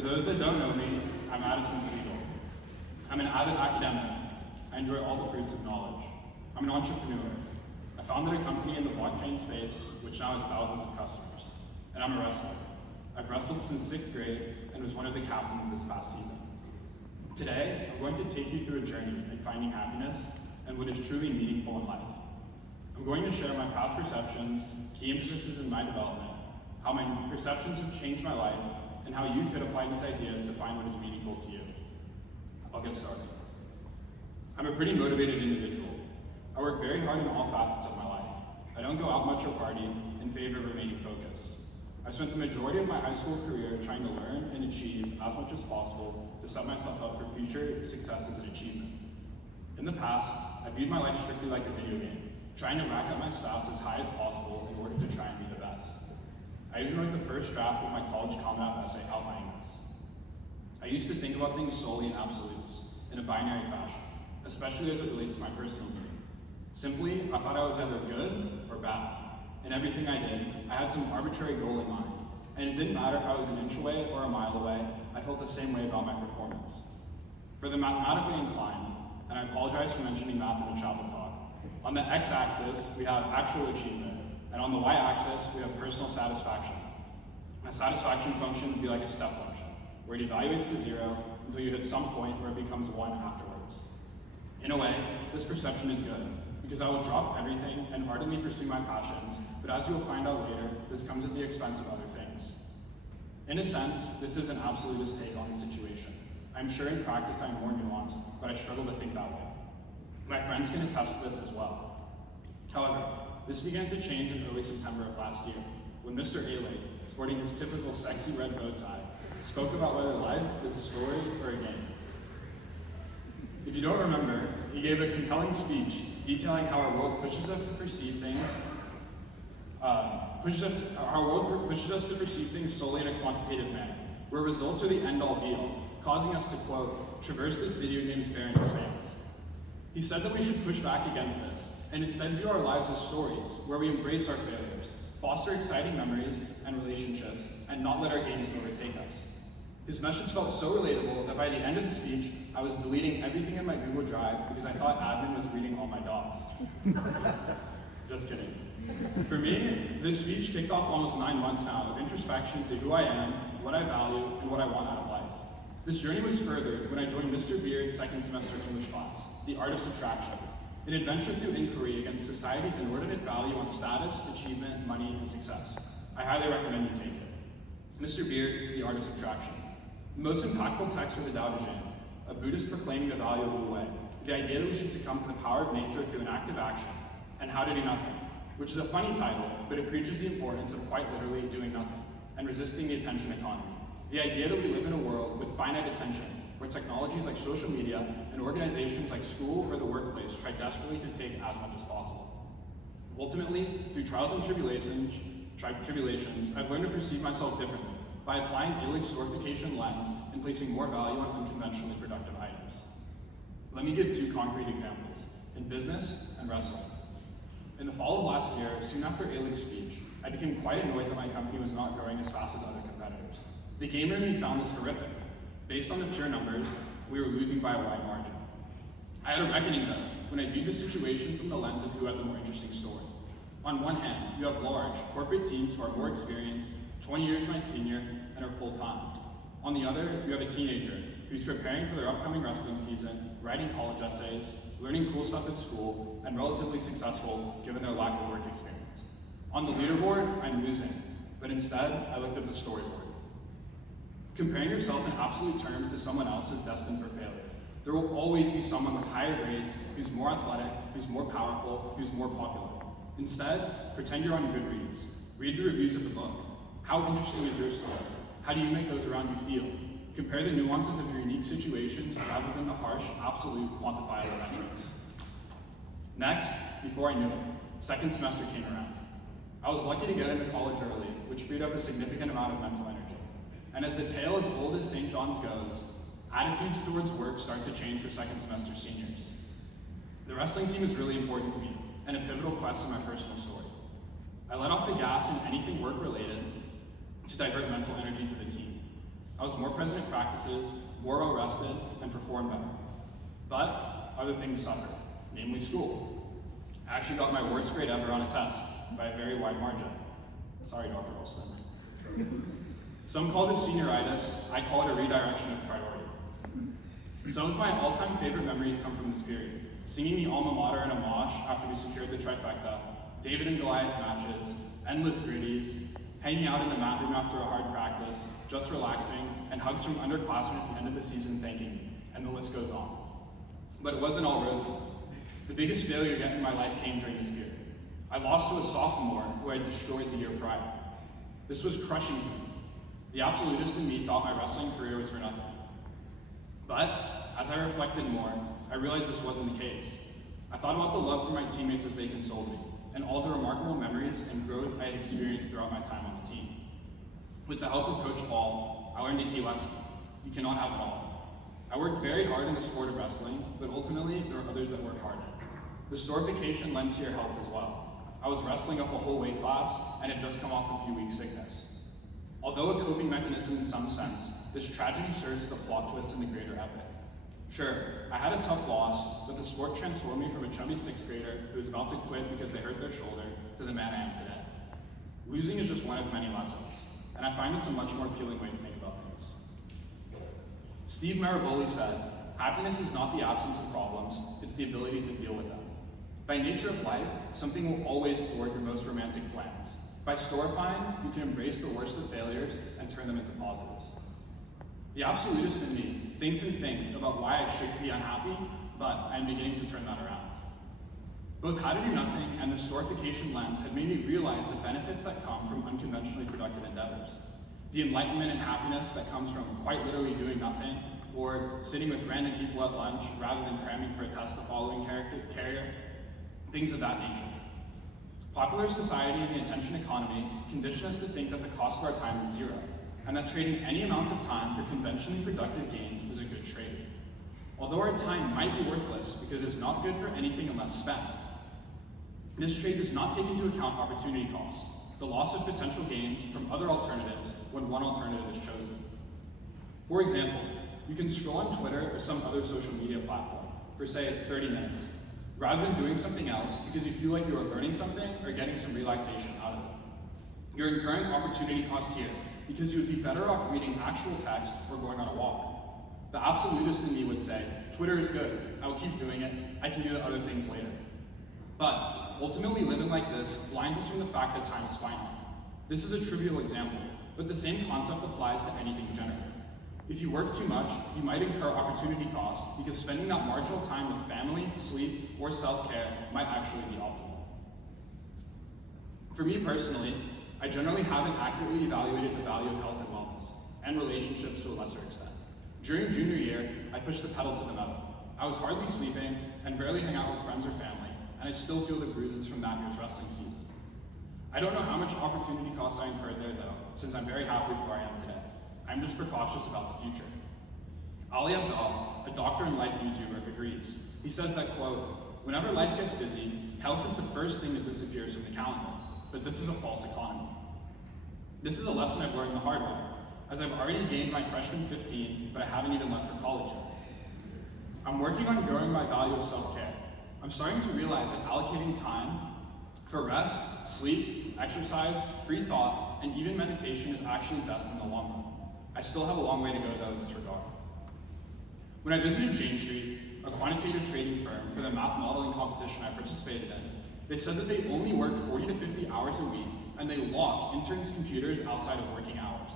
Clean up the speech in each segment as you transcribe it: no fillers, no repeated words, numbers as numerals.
For those that don't know me, I'm Addison Spiegel. I'm an avid academic. I enjoy all the fruits of knowledge. I'm an entrepreneur. I founded a company in the blockchain space, which now has thousands of customers. And I'm a wrestler. I've wrestled since 6th grade and was one of the captains this past season. Today, I'm going to take you through a journey in finding happiness and what is truly meaningful in life. I'm going to share my past perceptions, key emphases in my development, how my perceptions have changed my life, and how you could apply these ideas to find what is meaningful to you. I'll get started. I'm a pretty motivated individual. I work very hard in all facets of my life. I don't go out much or party in favor of remaining focused. I spent the majority of my high school career trying to learn and achieve as much as possible to set myself up for future successes and achievement. In the past, I viewed my life strictly like a video game, trying to rack up my stats as high as possible in order to try and be the best. I even wrote the first draft of my college Common App essay outlining this. I used to think about things solely in absolutes, in a binary fashion, especially as it relates to my personal game. Simply, I thought I was either good or bad. In everything I did, I had some arbitrary goal in mind, and it didn't matter if I was an inch away or a mile away, I felt the same way about my performance. For the mathematically inclined, and I apologize for mentioning math in a chapel talk, on the x-axis, we have actual achievement, and on the y-axis, we have personal satisfaction. A satisfaction function would be like a step function, where it evaluates to 0 until you hit some point where it becomes 1 afterwards. In a way, this perception is good, because I will drop everything and ardently pursue my passions, but as you will find out later, this comes at the expense of other things. In a sense, this is an absolutist take on the situation. I'm sure in practice I'm more nuanced, but I struggle to think that way. My friends can attest to this as well. However, this began to change in early September of last year, when Mr. A-Lake, sporting his typical sexy red bow tie, spoke about whether life is a story or a game. If you don't remember, he gave a compelling speech detailing how our world pushes us to perceive things solely in a quantitative manner, where results are the end-all be-all, causing us to, quote, traverse this video game's barren expanse. He said that we should push back against this, and instead view our lives as stories, where we embrace our failures, foster exciting memories and relationships, and not let our games overtake us. His message felt so relatable that by the end of the speech, I was deleting everything in my Google Drive because I thought admin was reading all my docs. Just kidding. For me, this speech kicked off almost 9 months now of introspection to who I am, what I value, and what I want out of life. This journey was furthered when I joined Mr. Beard's second semester English class, The Art of Subtraction, an adventure through inquiry against society's inordinate value on status, achievement, money, and success. I highly recommend you take it. Mr. Beard, The Art of Subtraction. The most impactful texts were the Tao Te Ching, a Buddhist proclaiming the value of Wu Wei, the idea that we should succumb to the power of nature through an active action, and How to Do Nothing, which is a funny title, but it preaches the importance of quite literally doing nothing, and resisting the attention economy. The idea that we live in a world with finite attention, where technologies like social media and organizations like school or the workplace try desperately to take as much as possible. Ultimately, through trials and tribulations, I've learned to perceive myself differently by applying A-Lake's Storifying lens and placing more value on unconventionally productive items. Let me give 2 concrete examples, in business and wrestling. In the fall of last year, soon after A-Lake's speech, I became quite annoyed that my company was not growing as fast as other competitors. The gamer in me found this horrific. Based on the pure numbers, we were losing by a wide margin. I had a reckoning though, when I viewed the situation from the lens of who had the more interesting story. On one hand, you have large, corporate teams who are more experienced, 20 years my senior, and are full-time. On the other, you have a teenager who's preparing for their upcoming wrestling season, writing college essays, learning cool stuff at school, and relatively successful given their lack of work experience. On the leaderboard, I'm losing, but instead, I looked at the storyboard. Comparing yourself in absolute terms to someone else is destined for failure. There will always be someone with higher grades, who's more athletic, who's more powerful, who's more popular. Instead, pretend you're on Goodreads. Read the reviews of the book. How interesting is your story? How do you make those around you feel? Compare the nuances of your unique situations rather than the harsh, absolute, quantifiable metrics. Next, before I knew it, second semester came around. I was lucky to get into college early, which freed up a significant amount of mental energy. And as the tale as old as St. John's goes, attitudes towards work start to change for second semester seniors. The wrestling team is really important to me, and a pivotal quest in my personal story. I let off the gas in anything work-related to divert mental energy to the team. I was more present at practices, more well rested, and performed better. But other things suffered, namely school. I actually got my worst grade ever on a test by a very wide margin. Sorry, Dr. Wilson. Some call this senioritis, I call it a redirection of priority. Some of my all-time favorite memories come from this period. Singing the alma mater in a mosh after we secured the trifecta, David and Goliath matches, endless gritties, hanging out in the mat room after a hard practice, just relaxing, and hugs from underclassmen at the end of the season thanking me, and the list goes on. But it wasn't all rosy. The biggest failure yet in my life came during this period. I lost to a sophomore who I had destroyed the year prior. This was crushing to me. The absolutist in me thought my wrestling career was for nothing. But as I reflected more, I realized this wasn't the case. I thought about the love for my teammates as they consoled me, and all the remarkable memories and growth I had experienced throughout my time on the team. With the help of Coach Paul, I learned a key lesson. You cannot have it all. I worked very hard in the sport of wrestling, but ultimately there are others that work harder. The Storifying lens here helped as well. I was wrestling up a whole weight class and had just come off a few weeks' sickness. Although a coping mechanism in some sense, this tragedy serves as a plot twist in the greater epic. Sure, I had a tough loss, but the sport transformed me from a chubby sixth grader who was about to quit because they hurt their shoulder to the man I am today. Losing is just one of many lessons, and I find this a much more appealing way to think about things. Steve Maraboli said, "Happiness is not the absence of problems, it's the ability to deal with them." By nature of life, something will always thwart your most romantic plans. By storifying, you can embrace the worst of failures and turn them into positives. The absolutist in me thinks and thinks about why I should be unhappy, but I'm beginning to turn that around. Both How to Do Nothing and the Storifying lens have made me realize the benefits that come from unconventionally productive endeavors. The enlightenment and happiness that comes from quite literally doing nothing, or sitting with random people at lunch rather than cramming for a test the following carrier, things of that nature. Popular society and the attention economy condition us to think that the cost of our time is zero, and that trading any amount of time for conventionally productive gains is a good trade. Although our time might be worthless because it's not good for anything unless spent, this trade does not take into account opportunity cost, the loss of potential gains from other alternatives when one alternative is chosen. For example, you can scroll on Twitter or some other social media platform for, say, 30 minutes, rather than doing something else because you feel like you are learning something or getting some relaxation out of it. You're incurring opportunity cost here because you would be better off reading actual text or going on a walk. The absolutist in me would say, Twitter is good, I will keep doing it, I can do the other things later. But ultimately living like this blinds us from the fact that time is finite. This is a trivial example, but the same concept applies to anything generally. If you work too much, you might incur opportunity cost because spending that marginal time with family, sleep, or self-care might actually be optimal. For me personally, I generally haven't accurately evaluated the value of health and wellness, and relationships to a lesser extent. During junior year, I pushed the pedal to the metal. I was hardly sleeping and barely hang out with friends or family, and I still feel the bruises from that year's wrestling season. I don't know how much opportunity cost I incurred there though, since I'm very happy with where I am today. I'm just precautious about the future. Ali Abdal, a doctor and life YouTuber, agrees. He says that, quote, "Whenever life gets busy, health is the first thing that disappears from the calendar, but this is a false economy." This is a lesson I've learned the hard way, as I've already gained my freshman 15, but I haven't even left for college yet. I'm working on growing my value of self-care. I'm starting to realize that allocating time for rest, sleep, exercise, free thought, and even meditation is actually best in the long run. I still have a long way to go though in this regard. When I visited Jane Street, a quantitative trading firm, for the math modeling competition I participated in, they said that they only work 40 to 50 hours a week and they lock interns' computers outside of working hours.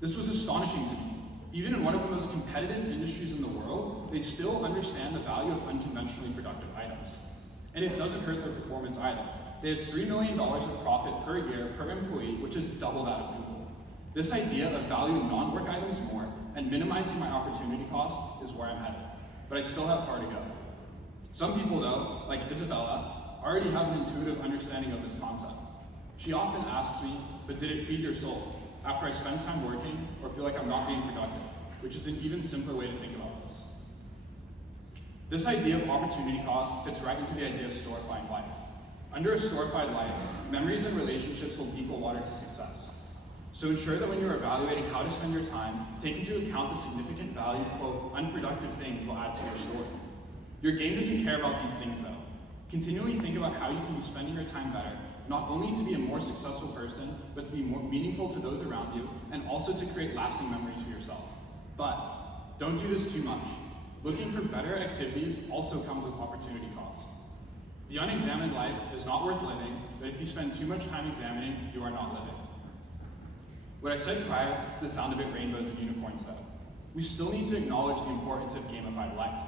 This was astonishing to me. Even in one of the most competitive industries in the world, they still understand the value of unconventionally productive items. And it doesn't hurt their performance either. They have $3 million of profit per year per employee, which is double that of Google. This idea of valuing non-work items more and minimizing my opportunity cost is where I'm headed, but I still have far to go. Some people though, like Isabella, already have an intuitive understanding of this concept. She often asks me, but did it feed your soul? After I spend time working or feel like I'm not being productive, which is an even simpler way to think about this. This idea of opportunity cost fits right into the idea of storifying life. Under a storified life, memories and relationships will equal water to success. So ensure that when you're evaluating how to spend your time, take into account the significant value, quote, unproductive things will add to your story. Your game doesn't care about these things though. Continually think about how you can be spending your time better, not only to be a more successful person, but to be more meaningful to those around you, and also to create lasting memories for yourself. But don't do this too much. Looking for better activities also comes with opportunity cost. The unexamined life is not worth living, but if you spend too much time examining, you are not living. What I said prior does sound a bit rainbows and unicorns though. We still need to acknowledge the importance of gamified life.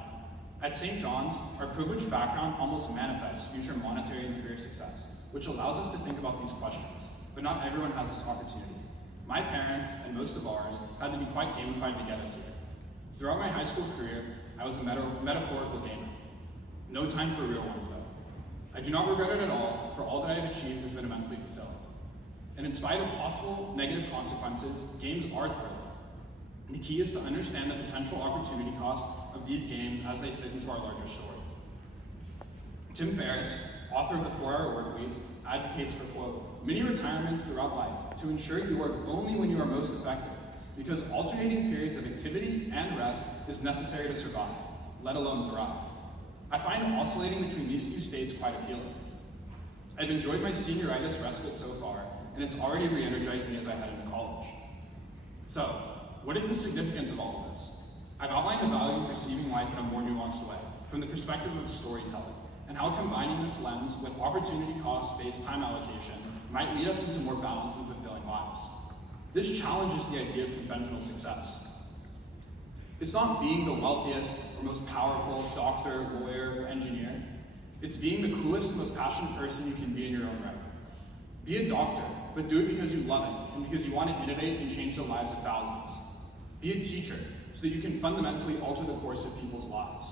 At St. John's, our privileged background almost manifests future monetary and career success, which allows us to think about these questions, but not everyone has this opportunity. My parents, and most of ours, had to be quite gamified to get us here. Throughout my high school career, I was a metaphorical gamer. No time for real ones though. I do not regret it at all, for all that I have achieved has been immensely fulfilling. And in spite of possible negative consequences, games are thrilling. The key is to understand the potential opportunity cost of these games as they fit into our larger story. Tim Ferriss, author of the 4-Hour Workweek, advocates for, quote, many retirements throughout life to ensure you work only when you are most effective, because alternating periods of activity and rest is necessary to survive, let alone thrive. I find oscillating between these two states quite appealing. I've enjoyed my senioritis respite so far, and it's already re-energized me as I head into college. So, what is the significance of all of this? I've outlined the value of perceiving life in a more nuanced way, from the perspective of storytelling, and how combining this lens with opportunity cost-based time allocation might lead us into more balanced and fulfilling lives. This challenges the idea of conventional success. It's not being the wealthiest or most powerful doctor, lawyer, or engineer. It's being the coolest and most passionate person you can be in your own right. Be a doctor, but do it because you love it and because you want to innovate and change the lives of thousands. Be a teacher so that you can fundamentally alter the course of people's lives.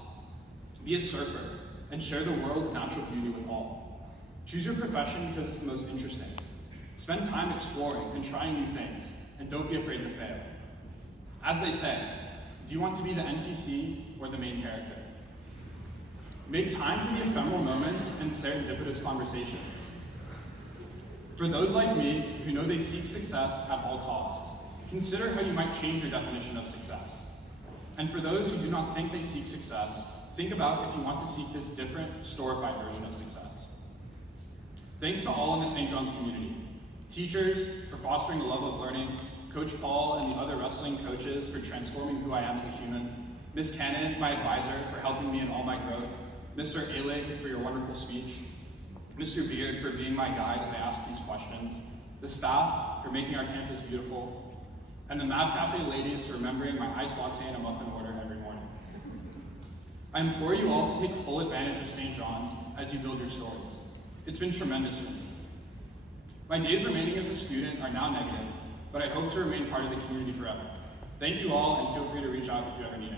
Be a surfer and share the world's natural beauty with all. Choose your profession because it's the most interesting. Spend time exploring and trying new things, and don't be afraid to fail. As they say, do you want to be the NPC or the main character? Make time for the ephemeral moments and serendipitous conversations. For those like me who know they seek success at all costs, consider how you might change your definition of success. And for those who do not think they seek success, think about if you want to seek this different, storified version of success. Thanks to all in the St. John's community. Teachers for fostering a love of learning, Coach Paul and the other wrestling coaches for transforming who I am as a human, Miss Cannon, my advisor, for helping me in all my growth, Mr. Alig for your wonderful speech, Mr. Beard for being my guide as I ask these questions, the staff for making our campus beautiful, and the Mav Cafe ladies for remembering my iced latte and a muffin order every morning. I implore you all to take full advantage of St. John's as you build your stories. It's been tremendous for me. My days remaining as a student are now negative, but I hope to remain part of the community forever. Thank you all, and feel free to reach out if you ever need